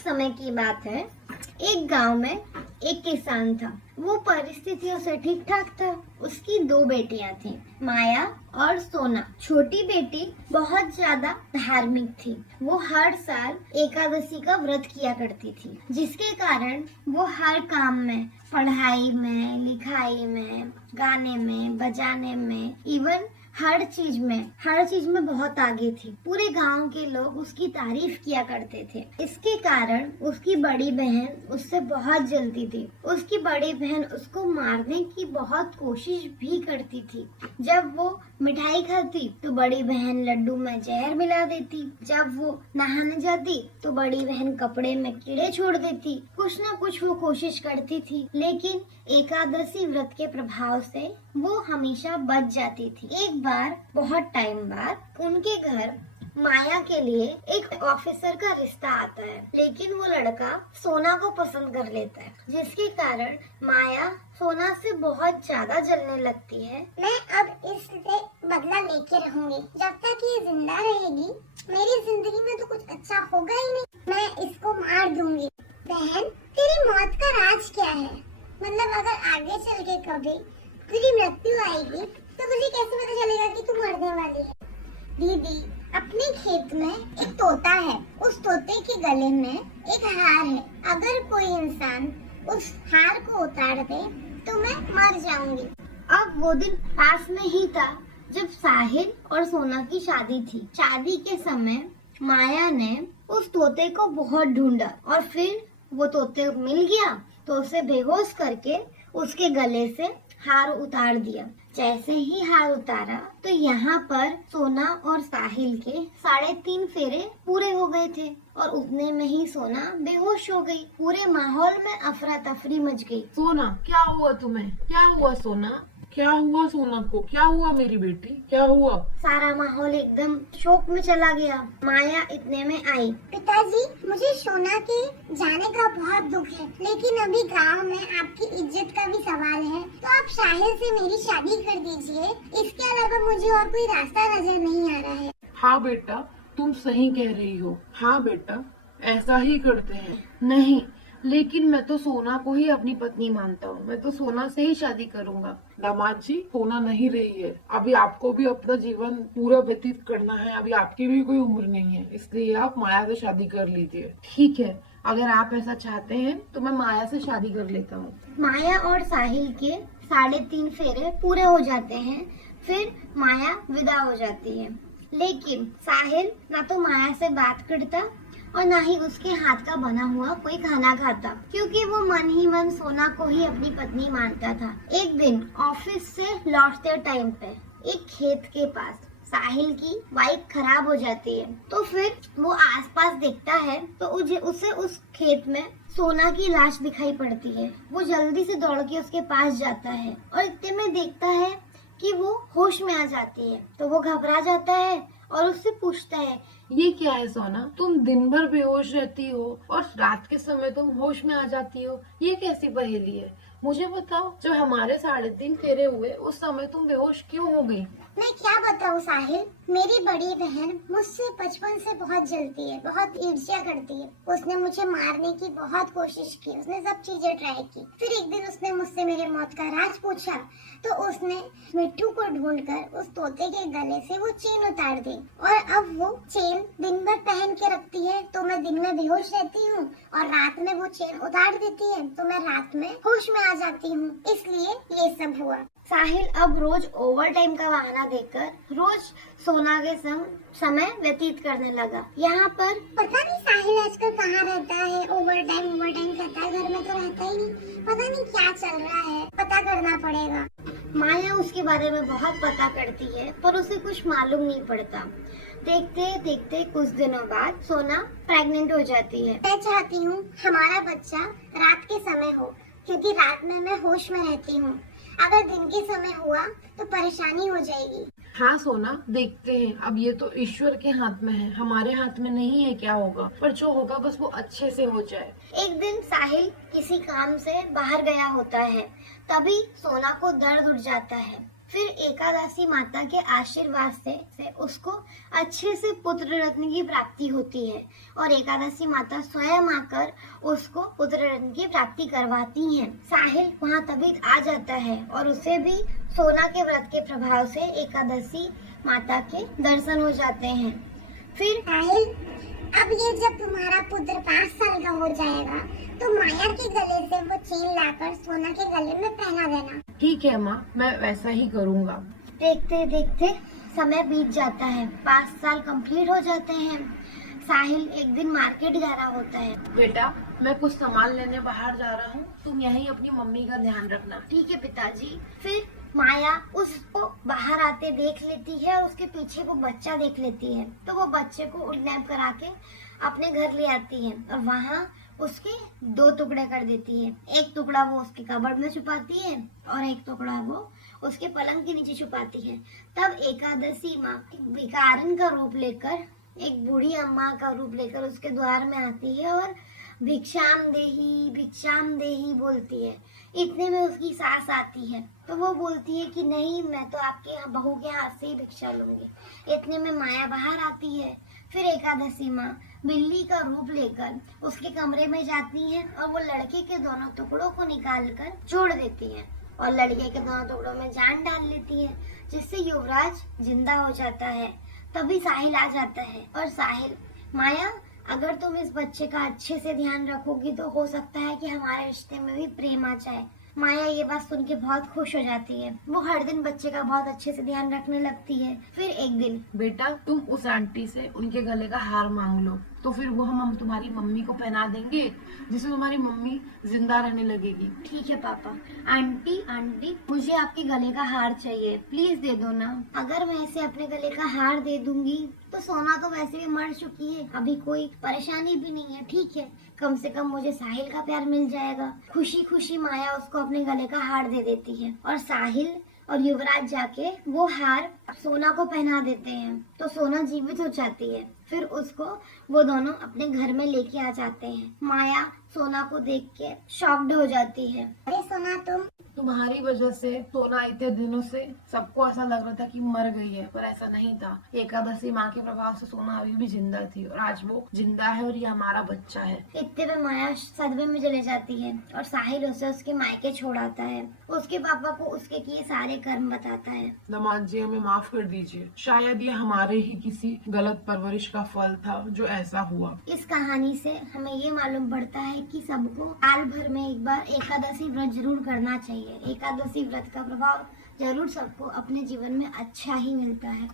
समय की बात है। एक गांव में एक किसान था। वो परिस्थितियों से ठीक ठाक था। उसकी 2 बेटियां थी, माया और सोना। छोटी बेटी बहुत ज्यादा धार्मिक थी। वो हर साल एकादशी का व्रत किया करती थी, जिसके कारण वो हर काम में, पढ़ाई में, लिखाई में, गाने में, बजाने में, इवन हर चीज में बहुत आगे थी। पूरे गांव के लोग उसकी तारीफ किया करते थे। इसके कारण उसकी बड़ी बहन उससे बहुत जलती थी। उसकी बड़ी बहन उसको मारने की बहुत कोशिश भी करती थी। जब वो मिठाई खाती तो बड़ी बहन लड्डू में जहर मिला देती। जब वो नहाने जाती तो बड़ी बहन कपड़े में कीड़े छोड़ देती। कुछ न कुछ वो कोशिश करती थी, लेकिन एकादशी व्रत के प्रभाव से वो हमेशा बच जाती थी। एक बार बहुत टाइम बाद उनके घर माया के लिए एक ऑफिसर का रिश्ता आता है, लेकिन वो लड़का सोना को पसंद कर लेता है, जिसके कारण माया सोना से बहुत ज्यादा जलने लगती है। मैं अब इससे बदला लेके रहूंगी। जब तक ये जिंदा रहेगी मेरी जिंदगी में तो कुछ अच्छा होगा ही नहीं। मैं इसको मार दूंगी। बहन, तेरी मौत का राज क्या है? मतलब अगर आगे चल के कभी तेरी मृत्यु आएगी तो तुझे कैसे पता चलेगा कि तू मरने वाली है? दीदी, अपने खेत में एक तोता है। उस तोते के गले में एक हार है। अगर कोई इंसान उस हार को उतार दे तो मैं मर जाऊंगी। अब वो दिन पास में ही था जब साहिल और सोना की शादी थी। शादी के समय माया ने उस तोते को बहुत ढूंढा और फिर वो तोते मिल गया तो उसे बेहोश करके उसके गले से हार उतार दिया। जैसे ही हार उतारा तो यहाँ पर सोना और साहिल के 3.5 फेरे पूरे हो गए थे और उतने में ही सोना बेहोश हो गई। पूरे माहौल में अफरा तफरी मच गई। सोना, क्या हुआ तुम्हें? क्या हुआ सोना? क्या हुआ सोना को? क्या हुआ मेरी बेटी? क्या हुआ? सारा माहौल एकदम शोक में चला गया। माया इतने में आई। पिताजी, मुझे सोना के जाने का बहुत दुख है, लेकिन अभी गांव में आपकी इज्जत का भी सवाल है, तो आप साहिल से मेरी शादी कर दीजिए। इसके अलावा मुझे और कोई रास्ता नजर नहीं आ रहा है। हाँ बेटा, तुम सही कह रही हो। हाँ बेटा, ऐसा ही करते हैं। नहीं, लेकिन मैं तो सोना को ही अपनी पत्नी मानता हूँ। मैं तो सोना से ही शादी करूँगा। दामाद जी, सोना नहीं रही है। अभी आपको भी अपना जीवन पूरा व्यतीत करना है। अभी आपकी भी कोई उम्र नहीं है, इसलिए आप माया से शादी कर लीजिए। ठीक है, अगर आप ऐसा चाहते हैं तो मैं माया से शादी कर लेता हूँ। माया और साहिल के 3.5 फेरे पूरे हो जाते हैं। फिर माया विदा हो जाती है, लेकिन साहिल ना तो माया से बात करता और ना ही उसके हाथ का बना हुआ कोई खाना खाता, क्योंकि वो मन ही मन सोना को ही अपनी पत्नी मानता था। एक दिन ऑफिस से लौटते टाइम पे एक खेत के पास साहिल की बाइक खराब हो जाती है। तो फिर वो आसपास देखता है तो उसे उस खेत में सोना की लाश दिखाई पड़ती है। वो जल्दी से दौड़ के उसके पास जाता है और इतने में देखता है कि वो होश में आ जाती है। तो वो घबरा जाता है और उससे पूछता है, ये क्या है सोना? तुम दिन भर बेहोश रहती हो और रात के समय तुम होश में आ जाती हो। ये कैसी पहेली है? मुझे बताओ, जब हमारे 3.5 फेरे हुए उस समय तुम बेहोश क्यों हो गई? मैं क्या बताऊँ साहिल, मेरी बड़ी बहन मुझसे बचपन से बहुत जलती है, बहुत ईर्ष्या करती है। उसने मुझे मारने की बहुत कोशिश की, उसने सब चीजें ट्राई की। फिर एक दिन उसने मुझसे मेरे मौत का राज पूछा तो उसने मिट्टू को ढूंढकर उस तोते के गले से वो चेन उतार दी और अब वो चेन दिन भर पहन के रखती है। तो मैं दिन में बेहोश रहती हूँ और रात में वो चेन उतार देती है तो मैं रात में होश में आ जाती हूँ। इसलिए ये सब हुआ। साहिल अब रोज ओवर टाइम का बहाना देकर रोज सोना के संग समय व्यतीत करने लगा। यहाँ पर पता नहीं साहिल आजकल कहाँ रहता है। ओवर टाइम करता है, घर में तो रहता ही नहीं। पता नहीं क्या चल रहा है, पता करना पड़ेगा। माया उसके बारे में बहुत पता करती है, पर उसे कुछ मालूम नहीं पड़ता। देखते देखते कुछ दिनों बाद सोना प्रेग्नेंट हो जाती है। मैं चाहती हूँ हमारा बच्चा रात के समय हो, क्योंकि रात में मैं होश में रहती हूँ। अगर दिन के समय हुआ तो परेशानी हो जाएगी। हाँ सोना, देखते हैं। अब ये तो ईश्वर के हाथ में है, हमारे हाथ में नहीं है क्या होगा, पर जो होगा बस वो अच्छे से हो जाए। एक दिन साहिल किसी काम से बाहर गया होता है, तभी सोना को दर्द उठ जाता है। फिर एकादशी माता के आशीर्वाद से उसको अच्छे से पुत्र रत्न की प्राप्ति होती है और एकादशी माता स्वयं आकर उसको पुत्र रत्न की प्राप्ति करवाती हैं। साहिल वहाँ तभी आ जाता है और उसे भी सोना के व्रत के प्रभाव से एकादशी माता के दर्शन हो जाते हैं। फिर साहिल, अब ये जब तुम्हारा पुत्र 5 साल का हो जाएगा तो माया के गले से वो चेन लाकर सोना के गले में पहना देना। ठीक है माँ, मैं वैसा ही करूँगा। देखते देखते समय बीत जाता है, 5 साल कंप्लीट हो जाते हैं। साहिल एक दिन मार्केट जा रहा होता है। बेटा, मैं कुछ सामान लेने बाहर जा रहा हूँ, तुम यहीं अपनी मम्मी का ध्यान रखना। ठीक है पिताजी। फिर माया उसको बाहर आते देख लेती है और उसके पीछे वो बच्चा देख लेती है, तो वो बच्चे को किडनैप करा के अपने घर ले आती है और वहाँ उसके 2 टुकड़े कर देती है। एक टुकड़ा वो उसके कबर्ड में छुपाती है और एक टुकड़ा वो उसके पलंग के नीचे छुपाती है। तब एकादशी माँ भिखारन का रूप लेकर, एक बूढ़ी अम्मा का रूप लेकर उसके द्वार में आती है और भिक्षाम देही बोलती है। इतने में उसकी सास आती है तो वो बोलती है कि नहीं, मैं तो आपके यहाँ बहू के हाथ से ही भिक्षा लूंगी। इतने में माया बाहर आती है। फिर एकादशी माँ बिल्ली का रूप लेकर उसके कमरे में जाती है और वो लड़के के दोनों टुकड़ों को निकालकर जोड़ देती है और लड़के के दोनों टुकड़ों में जान डाल लेती है, जिससे युवराज जिंदा हो जाता है। तभी साहिल आ जाता है और साहिल, माया अगर तुम इस बच्चे का अच्छे से ध्यान रखोगी तो हो सकता है कि हमारे रिश्ते में भी प्रेम आ जाए। माया ये बात सुन के बहुत खुश हो जाती है। वो हर दिन बच्चे का बहुत अच्छे से ध्यान रखने लगती है। फिर एक दिन, बेटा, तुम उस आंटी से उनके गले का हार मांग लो, तो फिर वो हम तुम्हारी मम्मी को पहना देंगे, जिससे तुम्हारी मम्मी जिंदा रहने लगेगी। ठीक है पापा। आंटी मुझे आपके गले का हार चाहिए, प्लीज दे दो ना। अगर मैं इसे अपने गले का हार दे दूंगी तो सोना तो वैसे भी मर चुकी है, अभी कोई परेशानी भी नहीं है। ठीक है, कम से कम मुझे साहिल का प्यार मिल जाएगा। खुशी खुशी माया उसको अपने गले का हार दे देती है और साहिल और युवराज जाके वो हार सोना को पहना देते हैं तो सोना जीवित हो जाती है। फिर उसको वो दोनों अपने घर में लेके आ जाते हैं। माया सोना को देख के शॉक्ड हो जाती है। अरे सोना, तुम्हारी वजह से सोना इतने दिनों से सबको ऐसा लग रहा था कि मर गई है, पर ऐसा नहीं था। एकादशी माँ के प्रभाव से सोना अभी भी जिंदा थी और आज वो जिंदा है और ये हमारा बच्चा है। इतने में माया सदमे में चले जाती है और साहिल उसे उसके मायके छोड़ आता है। उसके पापा को उसके किए सारे कर्म बताता है। दामाद जी, हमें माफ कर दीजिए, शायद ये हमारे ही किसी गलत परवरिश का फल था जो ऐसा हुआ। इस कहानी से हमें ये मालूम पड़ता है कि सबको साल भर में एक बार एकादशी व्रत जरूर करना चाहिए। एकादशी व्रत का प्रभाव जरूर सबको अपने जीवन में अच्छा ही मिलता है।